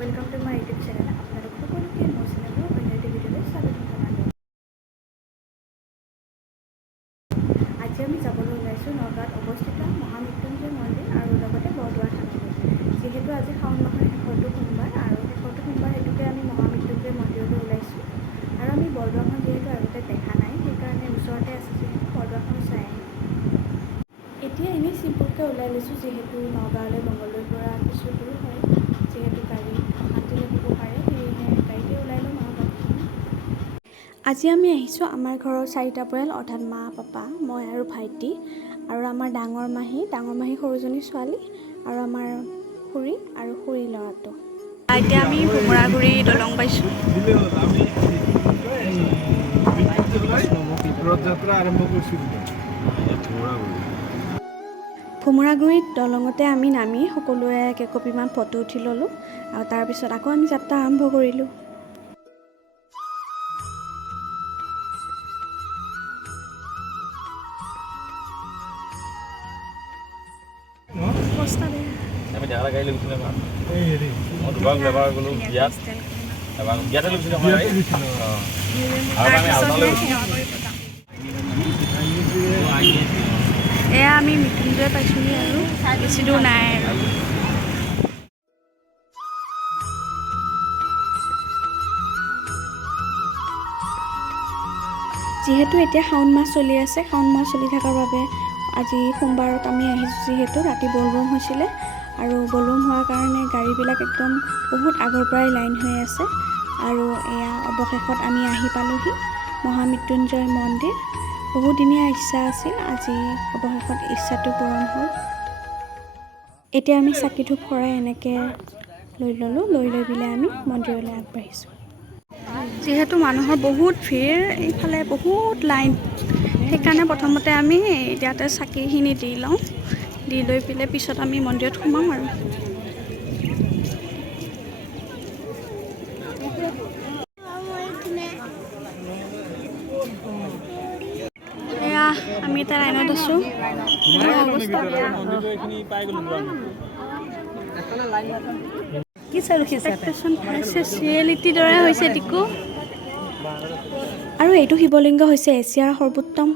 Welcome to my YouTube channel आपलोग সকলকে মোৰ চেনেলৰ অন্য এটা ভিডিঅ'লৈ স্বাগতম জনালোঁ। আজি আমি যাবলৈ ওলাইছোঁ নগাঁৱত অৱস্থিত মহামৃত্যুঞ্জয় মন্দিৰ আৰু লগতে বৰদোৱা থানলৈ। যিহেতু আজি শাওণ মাহৰ শেষৰটো সোমবাৰ আৰু শেষৰটো সোমবাৰ হেতুকে আমি মহামৃত্যুঞ্জয় মন্দিৰলৈ ওলাইছোঁ আৰু আমি বৰদোৱাখন যিহেতু আগতে দেখা নাই সেইকাৰণে ওচৰতে আছে যিহেতু বৰদোৱাখন চাই আহিম। এতিয়া এনেই চিম্পুলকৈ ওলাই লৈছোঁ যিহেতু নগাঁৱলৈ মঙ্গলদৈৰ পৰা কিছু দূৰ হয়, যিহেতু গাড়ী মাতি লাগিব পাৰে সেয়েহে গাড়ীতে ওলাই ল'ম আৰু বাকীখিনি। আজি আমি আহিছোঁ আমাৰ ঘৰৰ 4টা পৰিয়াল অৰ্থাৎ মা, পাপা, মই আৰু ভাইটি আৰু আমাৰ ডাঙৰ মাহী সৰুজনী ছোৱালী আৰু আমাৰ খুৰী আৰু খুৰী ল'ৰাটো। এতিয়া আমি ভোমোৰাগুৰি দলং পাইছোঁ। ভোমোৰাগুৰিত দলঙতে আমি নামি সকলোৱে কেইকপিমান ফটো উঠি ল'লোঁ আৰু তাৰপিছত আকৌ আমি যাত্ৰা আৰম্ভ কৰিলোঁ। আমি দেখা গাড়ী লৈছিলোঁ আমাৰ মই দুবাৰ ব্যৱহাৰ কৰিলোঁ বিয়াত এবাৰ বিয়াতে লৈছিলোঁ আমাৰ আৰু আমি আলনা এয়া আমি মৃত্যুঞ্জয় পাইছোঁহি আৰু বেছি দূৰ নাই আৰু। যিহেতু এতিয়া শাওণ মাহ চলি আছে, শাওণ মাহ চলি থকাৰ বাবে আজি সোমবাৰত আমি আহিছোঁ যিহেতু ৰাতি বলবম হৈছিলে আৰু বলবম হোৱাৰ কাৰণে গাড়ীবিলাক একদম বহুত আগৰ পৰাই লাইন হৈ আছে আৰু এয়া অৱশেষত আমি আহি পালোঁহি মহামৃত্যুঞ্জয় মন্দিৰ। বহুদিনীয়া ইচ্ছা আছিল, আজি অৱশেষত ইচ্ছাটো পূৰণ হ'ল। এতিয়া আমি চাকি ধূপ শৰাই এনেকৈ লৈ ল'লোঁ, লৈ পেলাই আমি মন্দিৰলৈ আগবাঢ়িছোঁ। যিহেতু মানুহৰ বহুত ভিৰ, এইফালে বহুত লাইন, সেইকাৰণে প্ৰথমতে আমি ইয়াতে চাকিখিনি দি লওঁ, দি লৈ পেলাই পিছত আমি মন্দিৰত সোমাম আৰু। এয়া আমি এতিয়া লাইনত আছোঁ। ৰিয়েলিটিৰ দৰে হৈছে টিকু। আৰু এইটো শিৱলিংগ হৈছে এছিয়াৰ সৰ্বোত্তম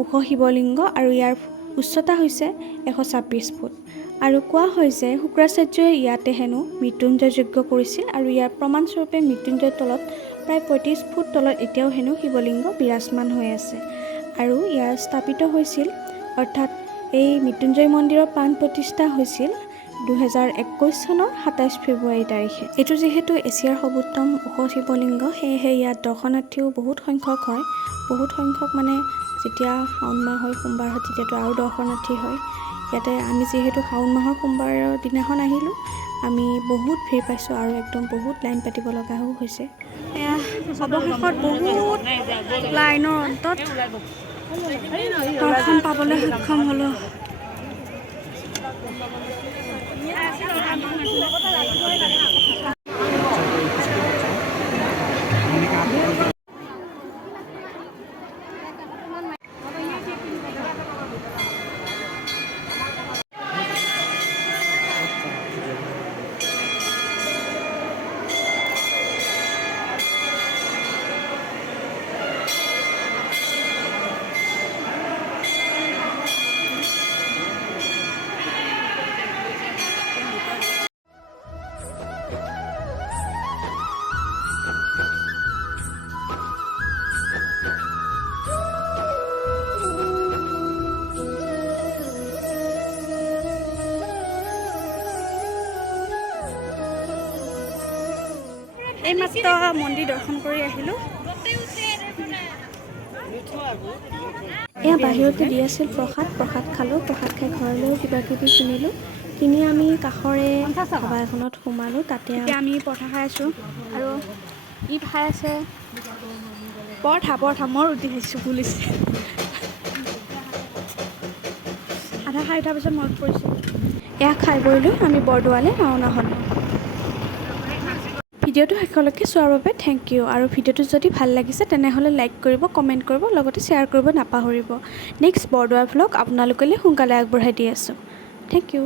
ওখ শিৱলিংগ আৰু ইয়াৰ উচ্চতা হৈছে 126 ফুট। আৰু কোৱা হয় যে শুক্ৰাচাৰ্যই ইয়াতে হেনো মৃত্যুঞ্জয় যজ্ঞ কৰিছিল আৰু ইয়াৰ প্ৰমাণস্বৰূপে মৃত্যুঞ্জয়ৰ তলত প্ৰায় 35 ফুট তলত এতিয়াও হেনো শিৱলিংগ বিৰাজমান হৈ আছে আৰু ইয়াৰ স্থাপিত হৈছিল অৰ্থাৎ এই মৃত্যুঞ্জয় মন্দিৰৰ প্ৰাণ প্ৰতিষ্ঠা হৈছিল 2021 চনৰ 27 ফেব্ৰুৱাৰী তাৰিখে। এইটো যিহেতু এছিয়াৰ সৰ্বোত্তম ওখ শিৱলিংগ সেয়েহে ইয়াত দৰ্শনাৰ্থীও বহুত সংখ্যক হয়, বহুত সংখ্যক মানে যেতিয়া শাওণ মাহ হয় সোমবাৰ হয় তেতিয়াতো আৰু দৰ্শনাৰ্থী হয়। ইয়াতে আমি যিহেতু শাওণ মাহৰ সোমবাৰৰ দিনাখন আহিলোঁ, আমি বহুত ভিৰ পাইছোঁ আৰু একদম বহুত লাইন পাতিব লগাও হৈছে। এয়া অৱশেষত বহুত লাইনৰ অন্তত দৰ্শন পাবলৈ সক্ষম হ'লোঁ। এইমাত্ৰ মন্দিৰ দৰ্শন কৰি আহিলোঁ। এয়া বাহিৰতে দি আছিল প্ৰসাদ খালোঁ, প্ৰসাদ খাই ঘৰলৈও কিবাকিবি কিনিলোঁ, কিনি আমি কাষৰে ধাবা এখনত সোমালোঁ। তাতে আমি পৰঠা খাই আছোঁ আৰু ই খাই আছে পৰঠা মই ৰুটি খাইছোঁ বুলিছে। আধা খাই উঠাৰ পিছত মনত পৰিছে। এয়া খাই বৈ লৈ আমি বৰদোৱালৈ ৰাওনা হ'লোঁ। ভিডিঅ'টো শেষলৈকে চোৱাৰ বাবে থেংক ইউ আৰু ভিডিঅ'টো যদি ভাল লাগিছে তেনেহ'লে লাইক কৰিব, কমেণ্ট কৰিব, লগতে শ্বেয়াৰ কৰিব নাপাহৰিব। নেক্সট বৰদোৱাৰ ভ্লগ আপোনালোকলৈ সোনকালে আগবঢ়াই দি আছোঁ। Thank U.